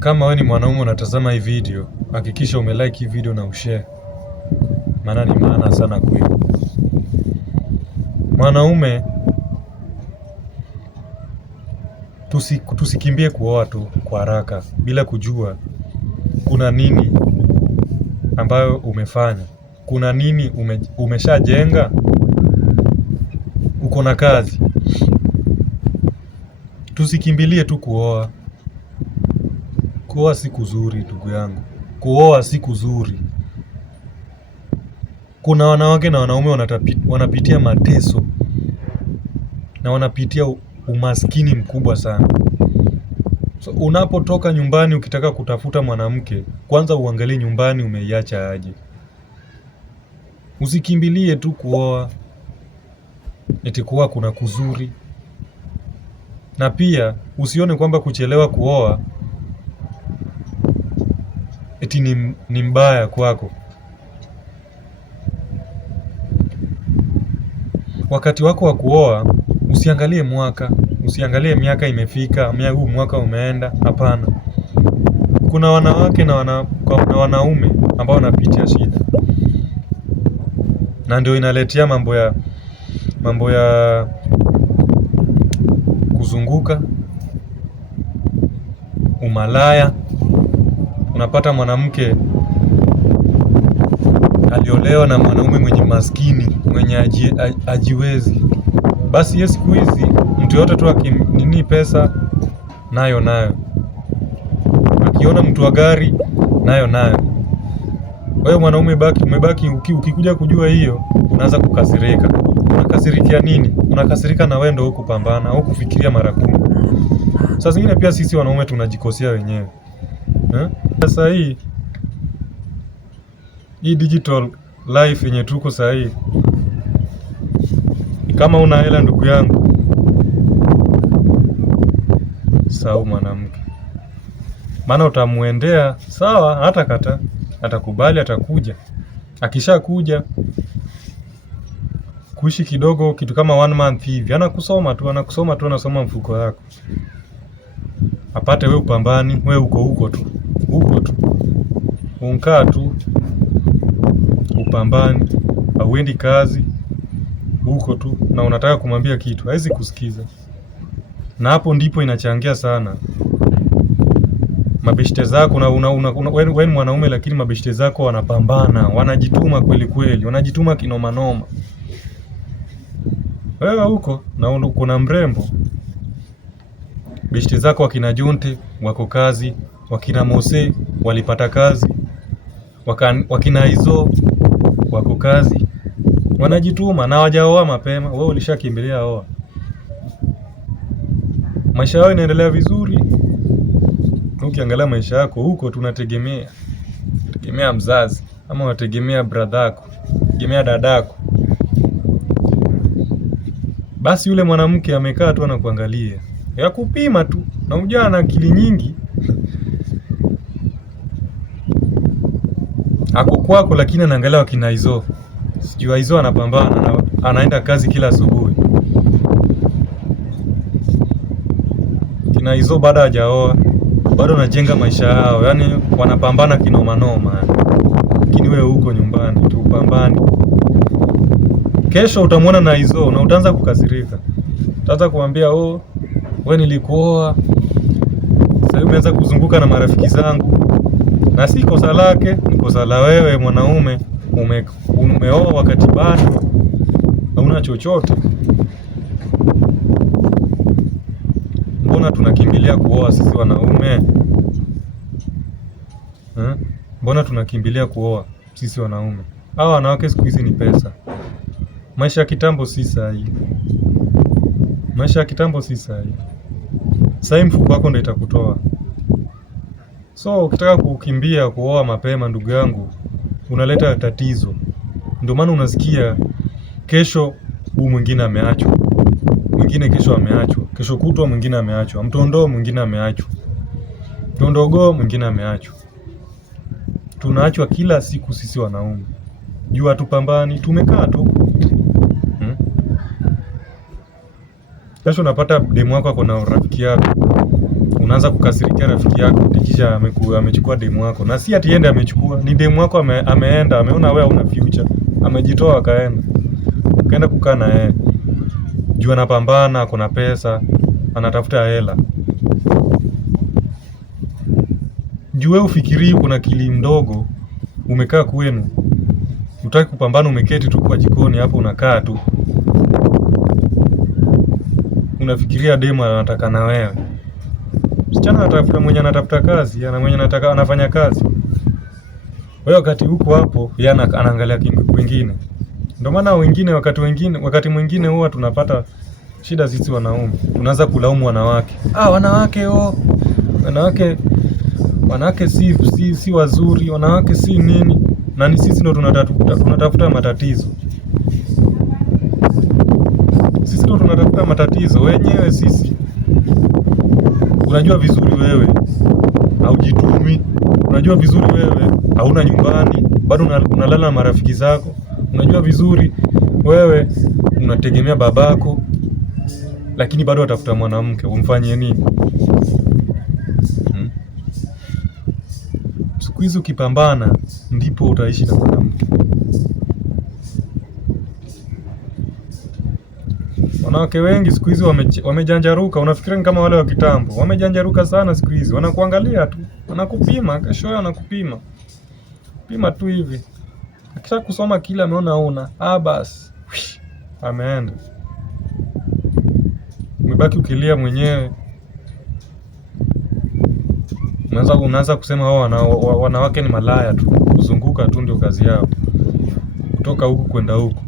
Kama wewe ni mwanaume unatazama hii video, hakikisha umelike hii video na ushare. Maana ni maana sana kweli. Mwanaume tusikimbie kuoa tu kwa haraka bila kujua kuna nini ambayo umefanya. Kuna nini umeshajenga? Uko na kazi. Tusikimbilie tu kuoa. Kuoa si kuzuri ndugu yangu. Kuoa si kuzuri. Kuna wanawake na wanaume wanapitia mateso na wanapitia umaskini mkubwa sana. So, unapotoka nyumbani ukitaka kutafuta mwanamke, kwanza uangalie nyumbani umeiacha aje. Usikimbilie tu kuoa eti kuoa kuna kuzuri. Na pia usione kwamba kuchelewa kuoa eti ni mbaya kwako. Wakati wako wa kuoa usiangalie mwaka, usiangalie miaka imefika, huu mwaka umeenda, hapana. Kuna wanawake na wanaume ambao wanapitia shida. Na ndio inaletea mambo ya kuzunguka, umalaya. Unapata mwanamke aliolewa na mwanaume mwenye maskini, mwenye ajiwezi. Basi siku hizi mtu yote tu akinini pesa nayo. Akiona mtu wa gari nayo. Wewe mwanaume umebaki ukikuja kujua hiyo, unaanza kukasirika. Unakasirikia nini? Unakasirika na wewe ndio hukupambana au kufikiria mara 10. Sasa zingine pia sisi wanaume tunajikosea wenyewe. Sasa hii digital life yenye tuko sasa hii, kama una hela ndugu yangu, sawa mwanamke. Maana utamuendea sawa, hata kata atakubali, atakuja. Akishakuja kuishi kidogo, kitu kama 1 month hivi, anakusoma tu, anasoma mfuko yako. Apate wewe upambani, wewe uko tu. Unkaa tu upambani, hauendi kazi, uko tu na unataka kumwambia kitu, haizi kusikiza. Na hapo ndipo inachangia sana mabeshte zako. Na wewe ni mwanaume lakini mabeshte zako wanapambana, wanajituma kweli, wanajituma kinoma noma. Wewe huko na uko na mrembo. Beshte zako wakina Jonte wako kazi, wakina Mose walipata kazi, wakina Izo wako kazi, wanajituma na hawajaoa mapema. Wewe ulishakimbilia oa. Maisha yao inaendelea vizuri. Ukiangalia maisha yako huko tunategemea mzazi, ama unategemea bradhako, tegemea dadako. Basi yule mwanamke amekaa tu anakuangalia, ya kupima tu, na unajua ana akili nyingi. Ako kwako lakini anaangalia wakina Hizo. Sijui Hizo anapambana, anaenda kazi kila asubuhi. Kina Hizo bado hajaoa, bado anajenga maisha yao, yani wanapambana kinoma noma. Lakini wewe huko nyumbani tu upambani. Kesho utamwona na Hizo na utaanza kukasirika. Utaanza kumwambia wewe nilikuoa, sasa umeanza kuzunguka na marafiki zangu. Na si kosa lake, ni kosa la wewe mwanaume. Umeoa wakati bado hauna chochote. Mbona tunakimbilia kuoa sisi wanaume? Mbona tunakimbilia kuoa sisi wanaume? Hawa wanawake siku hizi ni pesa. Maisha ya kitambo si sahihi. Sasa mfuko wako ndio itakutoa. So ukitaka kukimbia kuoa mapema ndugu yangu, unaleta tatizo. Ndio maana unasikia kesho mwingine ameachwa. Mwingine kesho ameachwa. Kesho kutwa mwingine ameachwa. Mtondoo mwingine ameachwa. Mtondogo mwingine ameachwa. Tunaachwa kila siku sisi wanaume. Jua tupambani, tumekaa tu. Kesho unapata demu wako ako na rafiki yako. unaanza kukasirikia rafiki yako tikisha amechukua demu wako, na si ati yende amechukua, ni demu wako ameenda, ameona wewe una future, amejitoa akaenda kukaa na yeye, juu anapambana, kuna pesa, anatafuta hela. Juu wewe ufikirii kuna kili mdogo, umekaa kwenu, utaki kupambana, umeketi tu kwa jikoni hapo, unakaa tu unafikiria demu anataka na wewe. Msichana anatafuta mwenye anatafuta kazi, ana mwenye anafanya kazi. Wewe wakati huko hapo, yeye anaangalia kwingine. Ndio maana wakati mwingine huwa tunapata shida sisi wanaume. Tunaanza kulaumu wanawake. Wanawake si wazuri, wanawake si nini. Na ni sisi ndio tunatafuta matatizo. Sisi ndio tunatafuta matatizo wenyewe sisi. Unajua vizuri wewe haujitumi, unajua vizuri wewe hauna nyumbani, bado unalala na marafiki zako. Unajua vizuri wewe unategemea babako, lakini bado watafuta mwanamke, umfanyie nini? Siku hizi ukipambana ndipo utaishi na mwanamke. Wanawake wengi siku hizi wamejanjaruka, unafikiria ni kama wale wa kitambo. Wamejanjaruka sana siku hizi. Wanakuangalia tu, wanakupima, kesho yao wanakupima. Pima tu hivi. Akitaka kusoma kile ameona una, basi. Ameenda. Umebaki ukilia mwenyewe. Unaanza kusema wanawake ni malaya tu. Kuzunguka tu ndio kazi yao. Kutoka huku kwenda huku.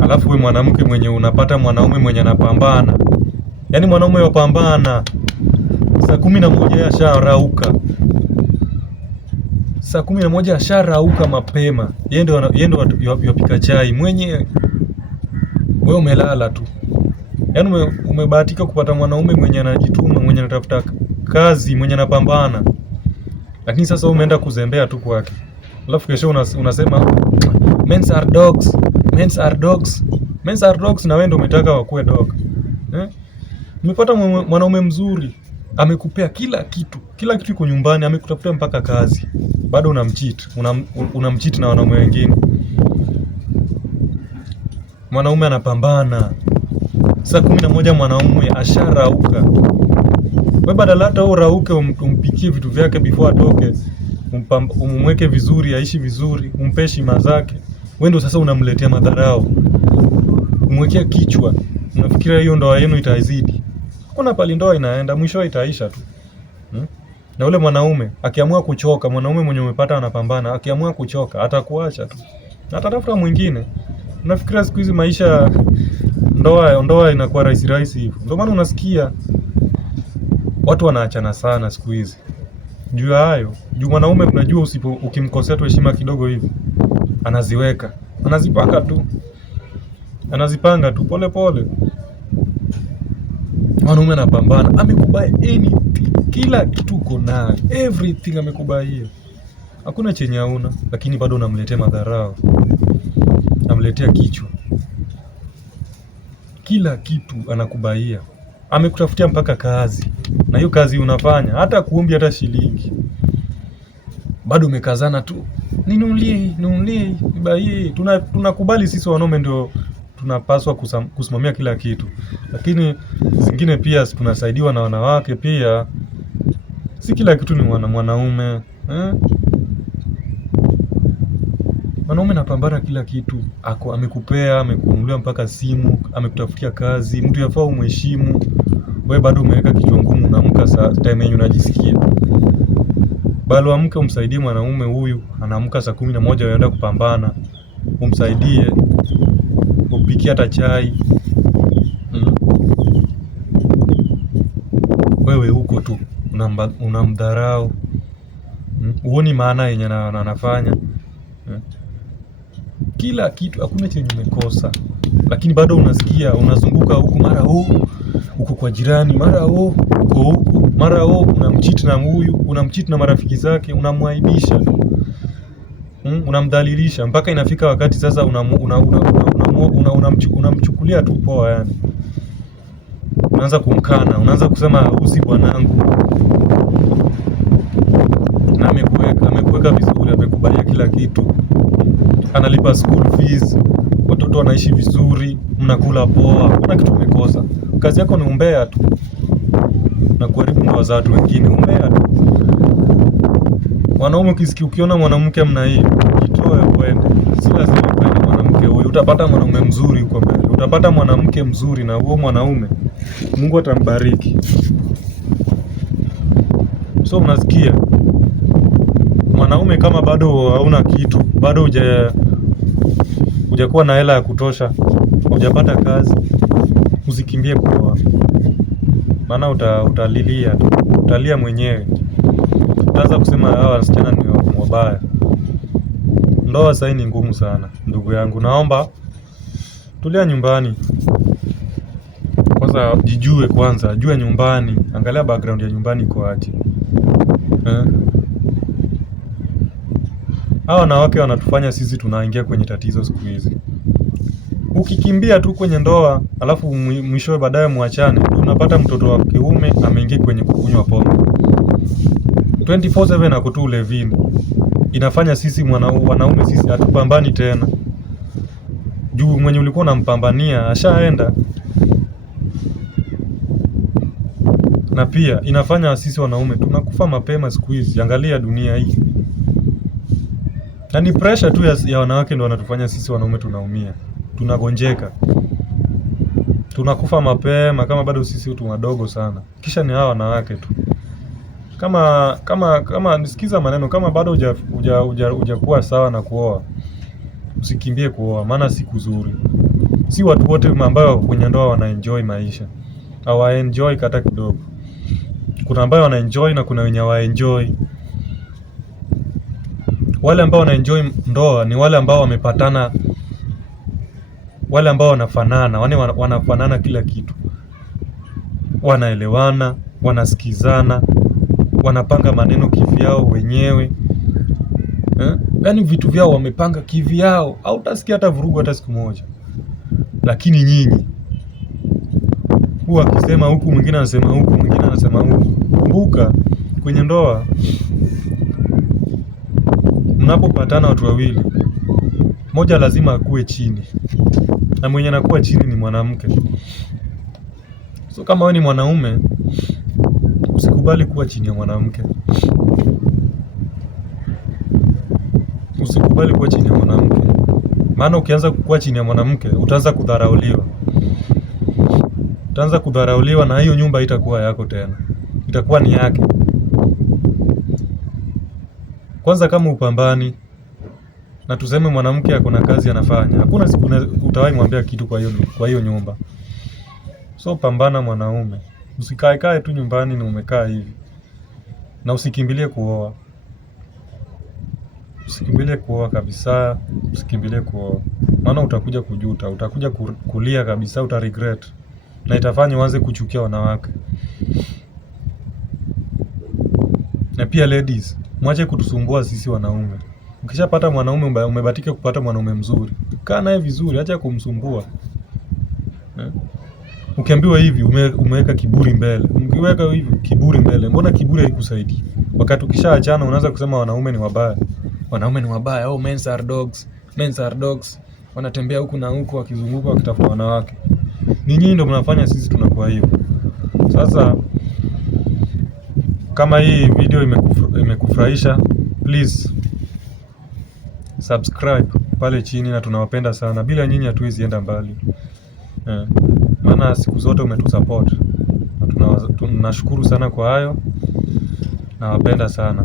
Alafu wewe mwanamke mwenye unapata mwanaume mwenye anapambana. Yaani mwanaume yopambana. Saa 11 asharauka. Saa 11 asharauka mapema. Yeye ndio yopika chai mwenye. Wewe umelala tu. Yaani umebahatika kupata mwanaume mwenye anajituma, mwenye anatafuta kazi, mwenye anapambana. Lakini sasa umeenda kuzembea tu kwake. Alafu kesho unasema men are dogs. Men are dogs. Men are dogs, na wewe ndio umetaka wakuwe dog. Umepata mwanaume mzuri, amekupea kila kitu. Kila kitu iko nyumbani, amekutafutia mpaka kazi. Bado unamcheat. Unamcheat na wanaume wengine. Mwanaume anapambana. Saa 11 mwanaume asharauka. Wewe badala hata urauke umpikie vitu vyake before atoke. Umweke vizuri, aishi vizuri, umpe heshima zake. Wewe ndio sasa unamletea madharau. Umwekea kichwa. Unafikiria hiyo ndoa yenu itazidi. Kuna pali ndoa inaenda, mwisho itaisha tu. Na ule mwanaume akiamua kuchoka, mwanaume mwenye umepata anapambana, akiamua kuchoka atakuacha tu. Atatafuta mwingine. Unafikiria siku hizi maisha ndoa inakuwa rahisi hivyo. Ndio maana unasikia watu wanaachana sana siku hizi. Juu hayo, juu mwanaume unajua ukimkosea tu heshima kidogo hivi, anaziweka. Anazipanga tu pole pole. Mwanaume anapambana, amekubai anything, kila kitu uko nayo, everything amekubai. Hakuna chenye hauna, lakini bado unamletea madharau. Unamletea kichwa. Kila kitu anakubaia. Amekutafutia mpaka kazi. Na hiyo kazi unafanya, hata kuombi hata shilingi. Bado umekazana tu. Ninunulie, nibaie. Tunakubali sisi wanaume ndio tunapaswa kusimamia kila kitu. Lakini zingine pia tunasaidiwa na wanawake pia. Si kila kitu ni mwanaume. Mwanaume anapambana kila kitu. Amekupea, amekununulia mpaka simu, amekutafutia kazi, mtu yafaa umheshimu. Wewe bado umeweka kichwa ngumu, unaamka saa time yenye unajisikia. Bado amka umsaidie mwanaume huyu, anaamka saa 11 anaenda kupambana. Umsaidie, upikie hata chai. Wewe huko tu unamdharau. Huoni maana yenye anafanya. Kila kitu, hakuna chenye umekosa. Lakini bado unasikia, unazunguka huku mara huko kwa jirani, mara huko, mara unamcheat na huyu, unamcheat na marafiki zake, unamwaibisha. Unamdhalilisha mpaka inafika wakati sasa unamchukulia tu poa yani. unaanza kumkana, unaanza kusema usi bwanangu, na amekuweka vizuri, amekubalia kila kitu, analipa school fees, watoto wanaishi vizuri, mnakula poa, hakuna kitu umekosa. Kazi yako ni umbea tu na kuharibu ndoa za watu wengine, umbea tu. Wanaume ukiona mwanamke mna hii, jitoe uende. Si lazima upende mwanamke huyo, utapata mwanaume mzuri huko mbele, utapata mwanamke mzuri, na huo mwanaume Mungu atambariki. So mnasikia, mwanaume kama bado hauna kitu, bado hujakuwa na hela ya kutosha, hujapata kazi, usikimbie kuoa, maana utalia mwenyewe. Utaanza kusema hawa wasichana ni wabaya. Ndoa sasa ni ngumu sana ndugu yangu, naomba tulia nyumbani kwanza, jijue kwanza, jua nyumbani, angalia background ya nyumbani iko aje. Hawa wanawake wanatufanya sisi tunaingia kwenye tatizo siku hizi. Ukikimbia tu kwenye ndoa, alafu mwishowe baadaye muachane, unapata mtoto wa kiume ameingia kwenye kukunywa pombe 24/7 na kutu ulevini. Inafanya sisi wanaume sisi hatupambani tena, juu mwenye ulikuwa unampambania ashaenda. Na pia inafanya sisi wanaume tunakufa mapema siku hizi. Angalia dunia hii, na ni pressure tu ya wanawake ndio wanatufanya sisi wanaume tunaumia, tunagonjeka, tunakufa mapema kama bado sisi tu wadogo sana. Kisha ni hawa wanawake tu. Kama nisikiza maneno, kama bado hujakuwa sawa na kuoa, usikimbie kuoa, maana si kuzuri. Si watu wote ambao kwenye ndoa wanaenjoy maisha, hawaenjoy hata kidogo. Kuna ambao wanaenjoy na kuna wenye hawaenjoy. Wale ambao wanaenjoy ndoa ni wale ambao wamepatana, wale ambao wanafanana, wanafanana kila kitu, wanaelewana, wanasikizana, wanapanga maneno kivyao wenyewe, yaani vitu vyao wamepanga kivyao, au utasikia hata vurugu hata siku moja. Lakini nyinyi huwa akisema huku, mwingine anasema huku, mwingine anasema huku. Kumbuka kwenye ndoa mnapopatana watu wawili, moja lazima akue chini, na mwenye anakuwa chini ni mwanamke. So kama wewe ni mwanaume, usikubali kuwa chini ya mwanamke. Usikubali kuwa chini ya mwanamke, maana ukianza kuwa chini ya mwanamke utaanza kudharauliwa. Utaanza kudharauliwa na hiyo nyumba itakuwa yako tena, itakuwa ni yake. Kwanza kama upambani, na tuseme mwanamke akona kazi anafanya, hakuna siku utawahi mwambia kitu kwa hiyo nyumba. So pambana mwanaume, usikae tu nyumbani na umekaa hivi. Na usikimbilie kuoa. Usikimbilie kuoa kabisa, usikimbilie kuoa. Maana utakuja kujuta, utakuja kulia kabisa, utaregret. Na itafanya uanze kuchukia wanawake. Na pia ladies, mwache kutusumbua sisi wanaume. Ukishapata mwanaume, umebahatika kupata mwanaume mzuri, kaa naye vizuri, acha kumsumbua. Ukiambiwa hivi umeweka kiburi mbele. Ukiweka hivi kiburi mbele, mbona kiburi haikusaidii? Wakati ukishaachana unaanza kusema wanaume ni wabaya. Wanaume ni wabaya, oh men are dogs, men are dogs. Wanatembea huku na huku wakizunguka wakitafuta wanawake. Ni nyinyi ndio mnafanya sisi tunakuwa hivyo. Sasa kama hii video imekufurahisha, please subscribe pale chini, na tunawapenda sana. Bila nyinyi hatuwezi enda mbali. Maana siku zote umetusupport. Tunashukuru sana kwa hayo. Nawapenda sana.